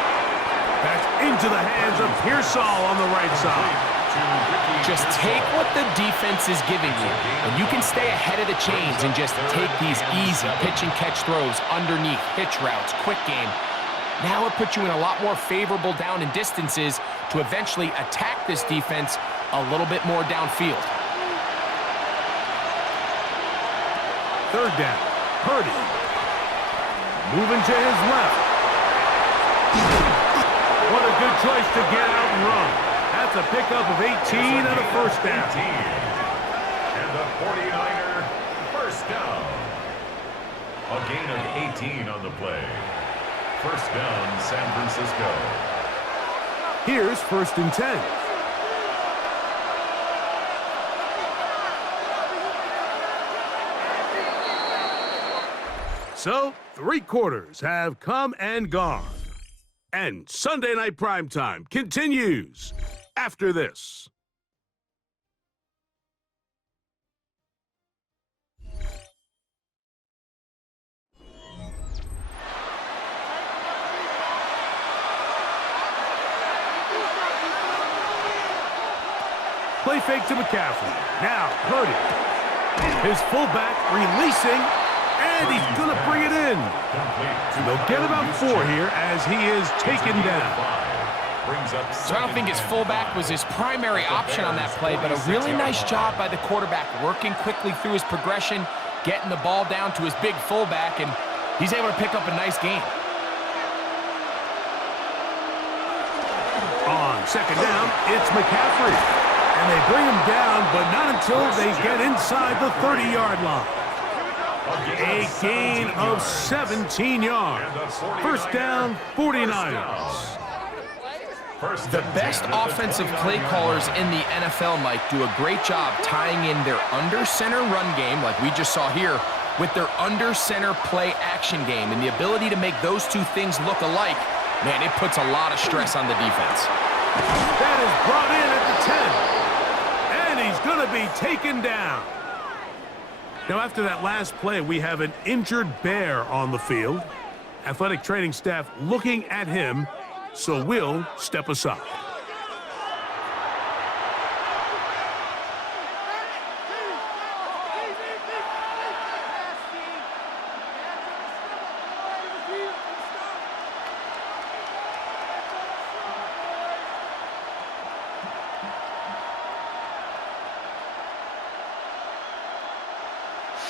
That's into the hands of Pearsall on the right side. Just take what the defense is giving you, and you can stay ahead of the chains and just take these easy pitch and catch throws underneath, hitch routes, quick game. Now it puts you in a lot more favorable down and distances to eventually attack this defense a little bit more downfield. 3rd down. Purdy. Moving to his left. What a good choice to get out and run. That's a pickup of 18 and a 1st down. And the 49er 1st down. A gain of 18 on the play. 1st down, San Francisco. Here's 1st and 10. So, 3 quarters have come and gone. And Sunday Night Primetime continues after this. fake to McCaffrey. Now, Purdy. His fullback releasing, and he's going to bring it in. And they'll get about 4 here as he is taken down. So I don't think his fullback was his primary option on that play, but a really nice job by the quarterback working quickly through his progression, getting the ball down to his big fullback, and he's able to pick up a nice gain. On second down, it's McCaffrey. And they bring him down, but not until they get inside the 30-yard line. A gain of 17 yards. First down, 49ers. The best offensive play callers in the NFL, Mike, do a great job tying in their under-center run game, like we just saw here, with their under-center play action game. And the ability to make those two things look alike, man, it puts a lot of stress on the defense. That is brought in at the 10. And he's going to be taken down. Now, after that last play, we have an injured Bear on the field. Athletic training staff looking at him, so we'll step aside.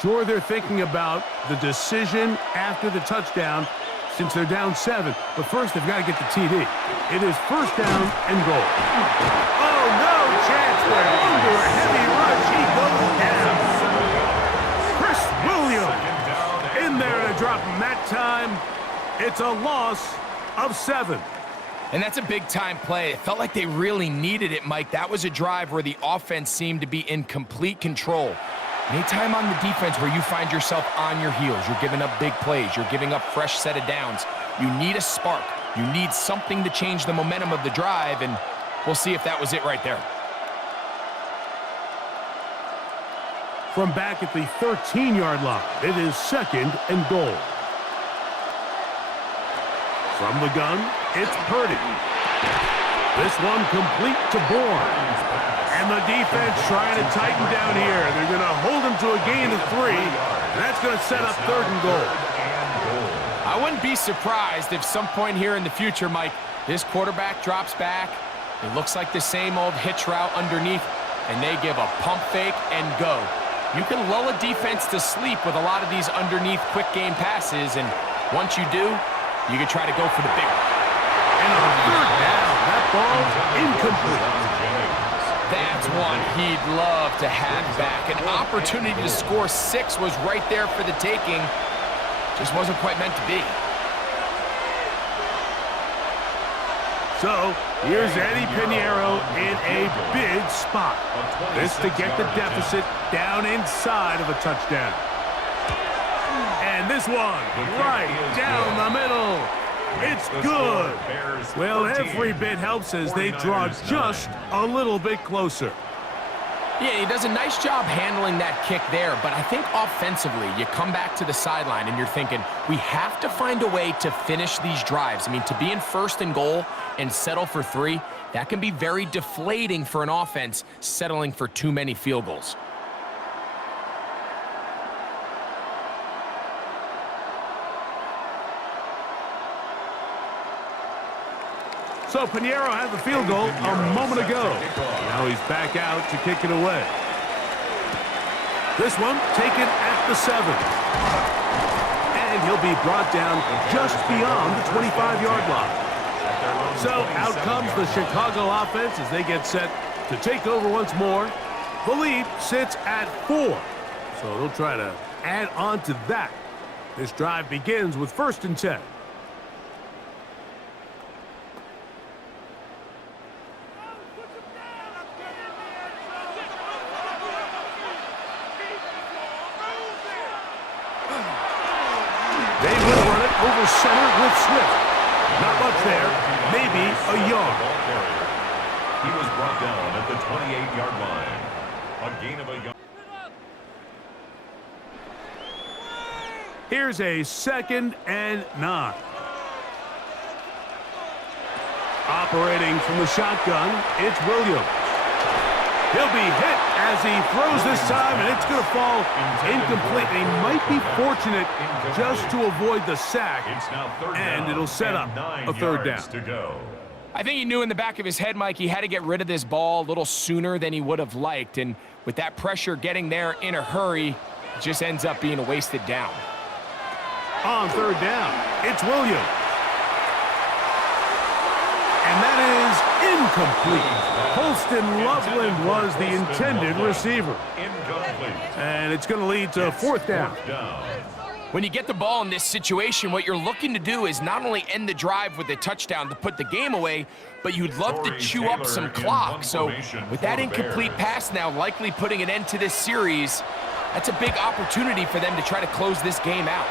Sure, they're thinking about the decision after the touchdown since they're down 7. But first, they've got to get the TD. It is first down and goal. Oh, no chance there. Under a heavy rush, he goes down. Chris Williams in there to drop him that time. It's a loss of 7. And that's a big-time play. It felt like they really needed it, Mike. That was a drive where the offense seemed to be in complete control. Anytime on the defense where you find yourself on your heels, you're giving up big plays, you're giving up fresh set of downs, you need a spark. You need something to change the momentum of the drive, and we'll see if that was it right there. From back at the 13-yard line, it is second and goal. From the gun, it's Purdy. This one complete to Bourne. And the defense trying to tighten down here. They're going to hold him to a gain of 3. And that's going to set up third and goal. I wouldn't be surprised if some point here in the future, Mike, this quarterback drops back. It looks like the same old hitch route underneath, and they give a pump fake and go. You can lull a defense to sleep with a lot of these underneath quick game passes, and once you do, you can try to go for the big one. And on third down, that ball incomplete. That's one he'd love to have back. An opportunity to score 6 was right there for the taking. Just wasn't quite meant to be. So, here's Eddie Pinheiro in a big spot. This to get the deficit down inside of a touchdown. And this one, right down the middle. It's good. Well, every bit helps as they draw just a little bit closer. Yeah, he does a nice job handling that kick there, but I think offensively, you come back to the sideline and you're thinking, we have to find a way to finish these drives. I mean, to be in first and goal and settle for 3, that can be very deflating for an offense settling for too many field goals. So Pinheiro had the field goal a moment ago. Now he's back out to kick it away. This one taken at the 7. And he'll be brought down just beyond the 25-yard line. So out comes the Chicago offense as they get set to take over once more. The lead sits at 4. So they'll try to add on to that. This drive begins with first and 10. They will run it over center with Swift. Not much there, maybe a yard. He was brought down at the 28-yard line. A gain of a yard. Here's a second and 9. Operating from the shotgun, it's Williams. He'll be hit as he throws this time, and it's going to fall incomplete. And he might be fortunate just to avoid the sack, and it'll set up a third down. I think he knew in the back of his head, Mike, he had to get rid of this ball a little sooner than he would have liked. And with that pressure getting there in a hurry, it just ends up being a wasted down. On third down, it's Williams. And that is incomplete. Holston Loveland was the intended receiver. And it's going to lead to fourth down. When you get the ball in this situation, what you're looking to do is not only end the drive with a touchdown to put the game away, but you'd love to chew up some clock. So with that incomplete pass now likely putting an end to this series, that's a big opportunity for them to try to close this game out.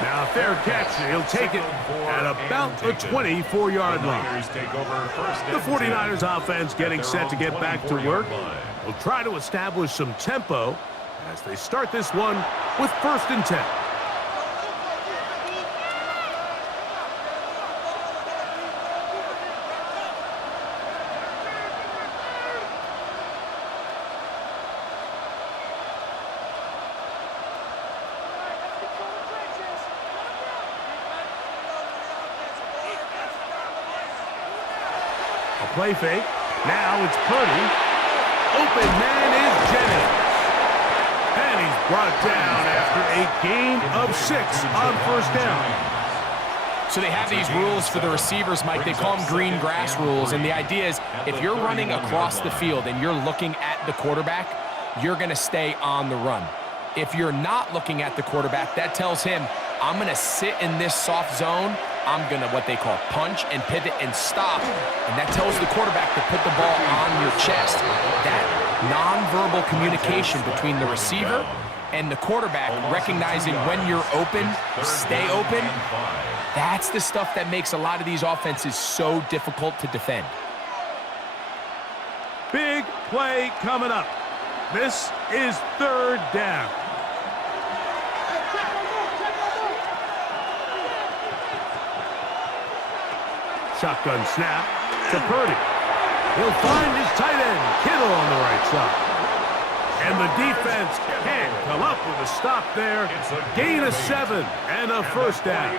Now, fair catch. He'll take it at about the 24-yard line. The 49ers offense getting set to get back to work. Will try to establish some tempo as they start this one with 1st and 10. Play fake. Now it's Purdy. Open man is Jennings. And he's brought down after a gain of 6 on 1st down. So they have these rules for the receivers, Mike. They call them green grass rules. And the idea is if you're running across the field and you're looking at the quarterback, you're going to stay on the run. If you're not looking at the quarterback, that tells him, I'm going to sit in this soft zone. I'm going to what they call punch and pivot and stop. And that tells the quarterback to put the ball on your chest. That nonverbal communication between the receiver and the quarterback, recognizing when you're open, stay open, that's the stuff that makes a lot of these offenses so difficult to defend. Big play coming up. This is 3rd down. Shotgun snap to Purdy. He'll find his tight end, Kittle, on the right side. And the defense can't come up with a stop there. Gain of 7 and a 1st down.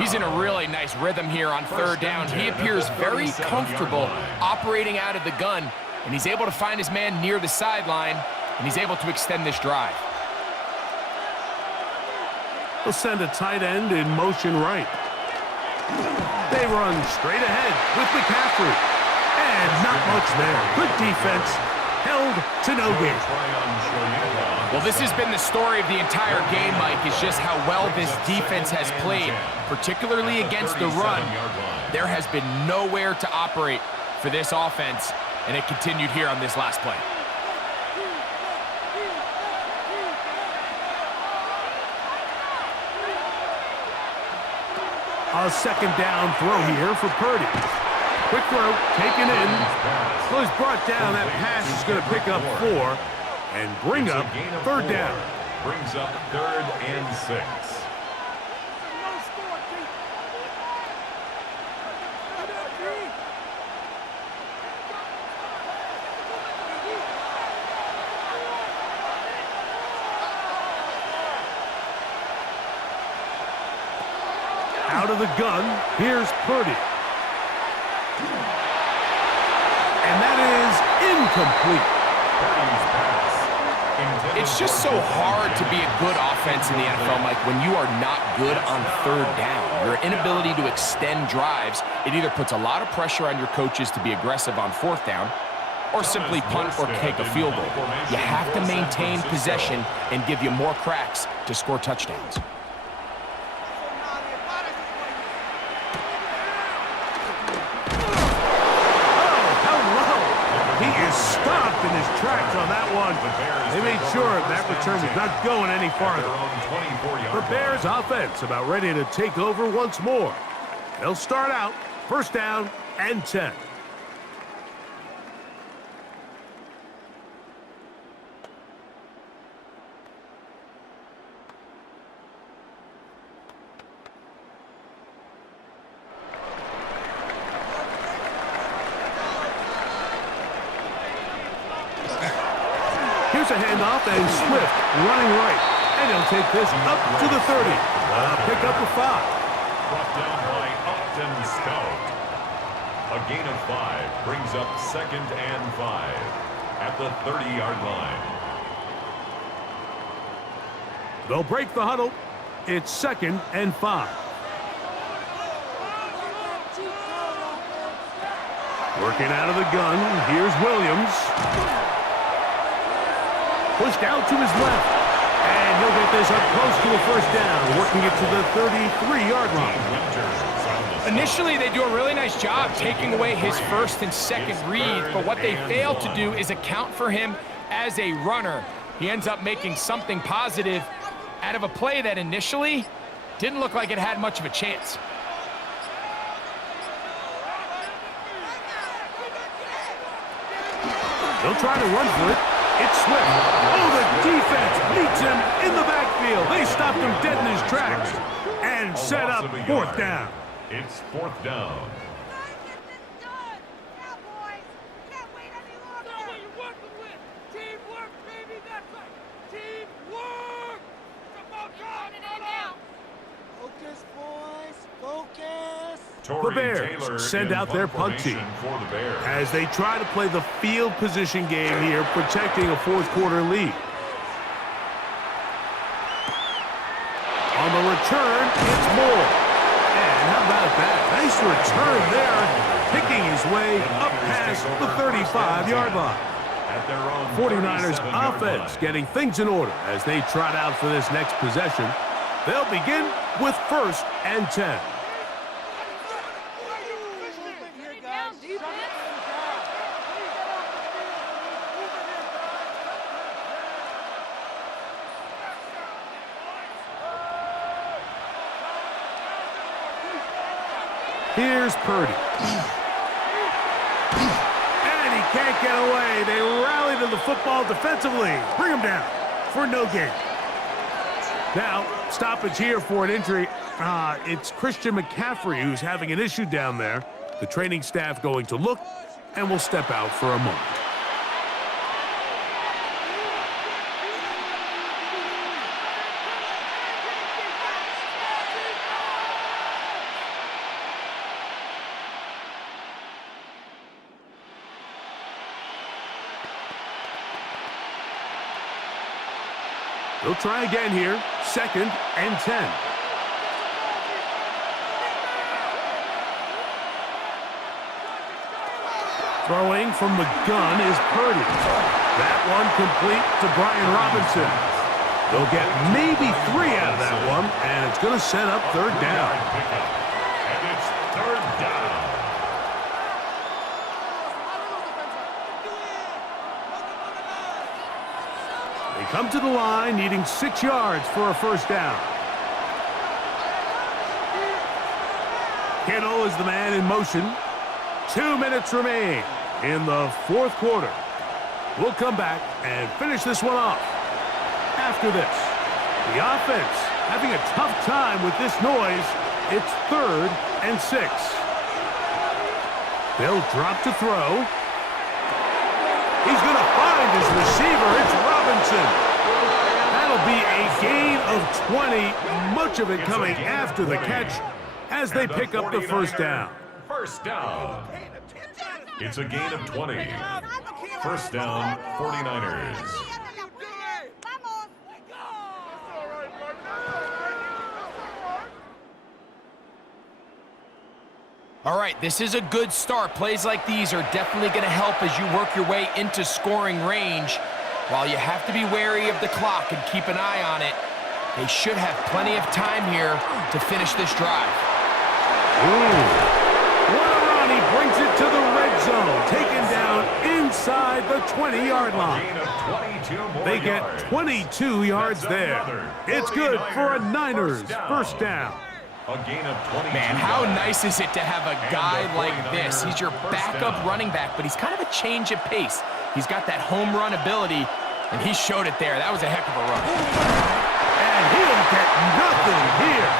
He's in a really nice rhythm here on 3rd down. He appears very comfortable operating out of the gun, and he's able to find his man near the sideline, and he's able to extend this drive. He'll send a tight end in motion right. They run straight ahead with McCaffrey. And not much there. Good defense. Held to no gain. Well, this has been the story of the entire game, Mike, is just how well this defense has played, particularly against the run. There has been nowhere to operate for this offense, and it continued here on this last play. A 2nd down throw here for Purdy. Quick throw, taken in. Well, he's brought down. That pass is going to pick up 4 and bring up 3rd down. Brings up 3rd and 6. Out of the gun, here's Purdy. And that is incomplete. It's just so hard to be a good offense in the NFL, Mike, when you are not good on 3rd down. Your inability to extend drives, it either puts a lot of pressure on your coaches to be aggressive on 4th down or simply punt or kick a field goal. You have to maintain possession and give you more cracks to score touchdowns. Stopped in his tracks on that one. They made sure that return was not going any farther. The Bears offense about ready to take over once more. They'll start out 1st down and 10. Here's a handoff, and Swift running right. And he'll take this up to the 30. Pick up a 5. Brought down by Upton Scout. A gain of 5 brings up 2nd and 5 at the 30-yard line. They'll break the huddle. It's 2nd and 5. Working out of the gun. Here's Williams. Pushed out to his left. And he'll get this up close to a first down, working it to the 33-yard line. Initially, they do a really nice job taking away his first and second read, but what they fail to do is account for him as a runner. He ends up making something positive out of a play that initially didn't look like it had much of a chance. They'll try to run for it. It's Swift. Oh, the defense meets him in the backfield. They stopped him dead in his tracks and set up 4th down. It's 4th down. The Bears send out their punt team as they try to play the field position game here, protecting a 4th quarter lead. On the return, it's Moore. And how about that? Nice return there, picking his way up past the 35-yard line. 49ers offense getting things in order as they trot out for this next possession. They'll begin with 1st and 10. Here's Purdy. And he can't get away. They rally to the football defensively. Bring him down for no gain. Now, stoppage here for an injury. It's Christian McCaffrey who's having an issue down there. The training staff going to look and will step out for a moment. They'll try again here. 2nd and 10. Throwing from the gun is Purdy. That one complete to Brian Robinson. They'll get maybe 3 out of that one, and it's going to set up 3rd down. And it's 3rd down. They come to the line, needing 6 yards for a first down. Kittle is the man in motion. 2 minutes remain in the 4th quarter. We'll come back and finish this one off. After this, the offense having a tough time with this noise. It's 3rd and 6. They'll drop to throw. He's going to find his receiver. It's Robinson. That'll be a gain of 20, much of it coming after the catch as they pick up the first down. First down. It's a gain of 20. First down, 49ers. All right, this is a good start. Plays like these are definitely going to help as you work your way into scoring range. While you have to be wary of the clock and keep an eye on it, they should have plenty of time here to finish this drive. What a run. He brings it to the red zone, taken down inside the 20-yard line. They get 22 yards there. It's good for a Niners first down. A gain of 22. Man, how nice is it to have a guy like this? He's your backup running back, but he's kind of a change of pace. He's got that home run ability, and he showed it there. That was a heck of a run. And he'll get nothing here.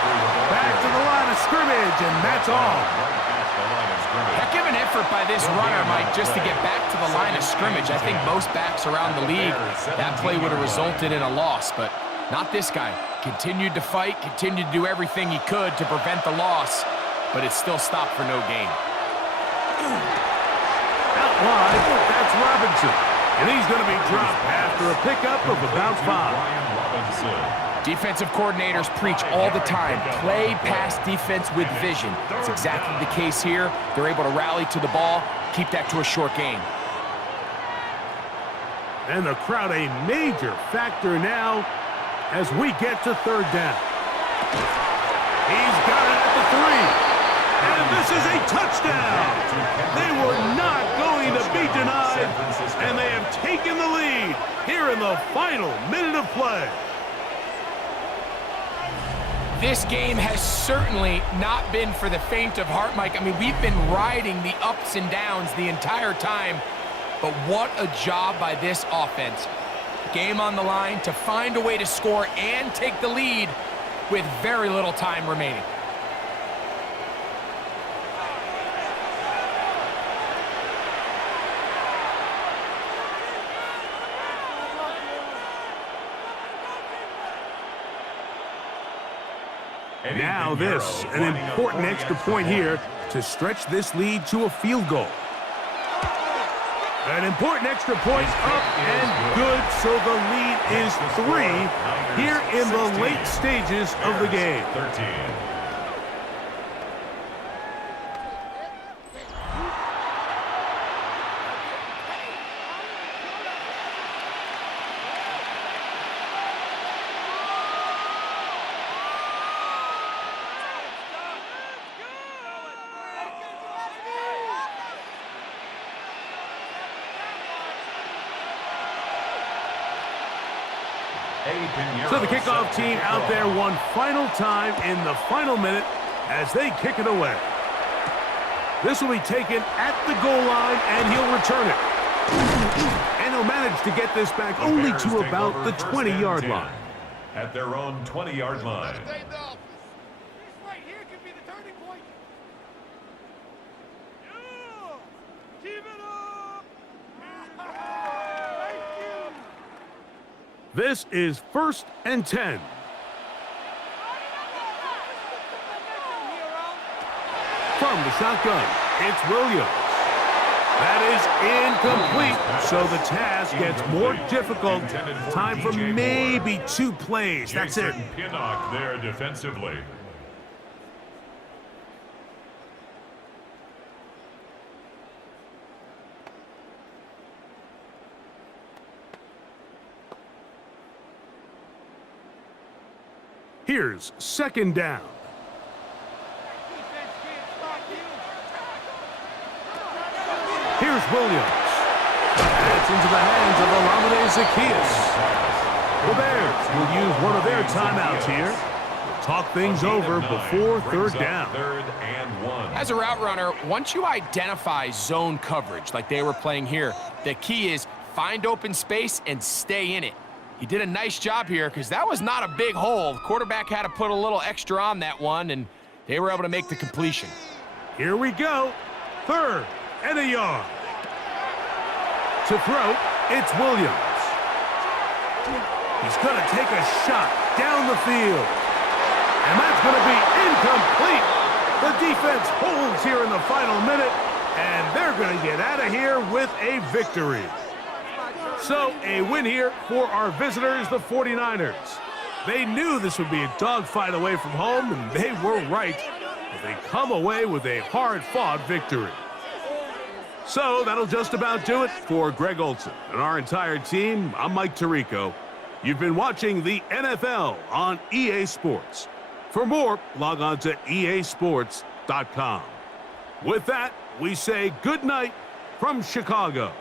Back to the line of scrimmage, and that's all. scrimmage. Heck of an effort by this runner, Mike, just to get back to the line of scrimmage. I think most backs around the league, that play would have resulted in a loss, but not this guy. Continued to fight, continued to do everything he could to prevent the loss, but it still stopped for no gain. Out wide, that's Robinson. And he's going to be dropped after a pickup of about 5. Defensive coordinators preach all the time, play pass defense with vision. It's exactly the case here. They're able to rally to the ball, keep that to a short gain. And the crowd a major factor now as we get to third down. He's got it at the 3. And this is a touchdown. They were not going to be denied, and they have taken the lead here in the final minute of play. This game has certainly not been for the faint of heart, Mike. I mean, we've been riding the ups and downs the entire time, but what a job by this offense. Game on the line to find a way to score and take the lead with very little time remaining. Now this, an important extra point here to stretch this lead to a field goal. An important extra point up and good, so the lead is 3 here in the late stages of the game. 13. So the kickoff team out there one final time in the final minute as they kick it away. This will be taken at the goal line, and he'll return it. And he'll manage to get this back only to about the 20-yard line. At their own 20-yard line. This right here could be the turning point. Yeah! Keep it up! Thank you! This is 1st and 10. From the shotgun, it's Williams. That is incomplete, so the task gets more difficult. Time for maybe 2 plays. That's it. Pinnock there defensively. Here's 2nd down. Here's Williams. That's into the hands of Alameda Zacchaeus. The Bears will use one of their timeouts here. We'll talk things over before 3rd down. 3rd and 1. As a route runner, once you identify zone coverage like they were playing here, the key is find open space and stay in it. He did a nice job here because that was not a big hole. The quarterback had to put a little extra on that one, and they were able to make the completion. Here we go. 3rd and a yard. To throw, it's Williams. He's going to take a shot down the field. And that's going to be incomplete. The defense holds here in the final minute, and they're going to get out of here with a victory. So, a win here for our visitors, the 49ers. They knew this would be a dogfight away from home, and they were right. But they come away with a hard-fought victory. So, that'll just about do it for Greg Olson and our entire team. I'm Mike Tirico. You've been watching the NFL on EA Sports. For more, log on to easports.com. With that, we say good night from Chicago.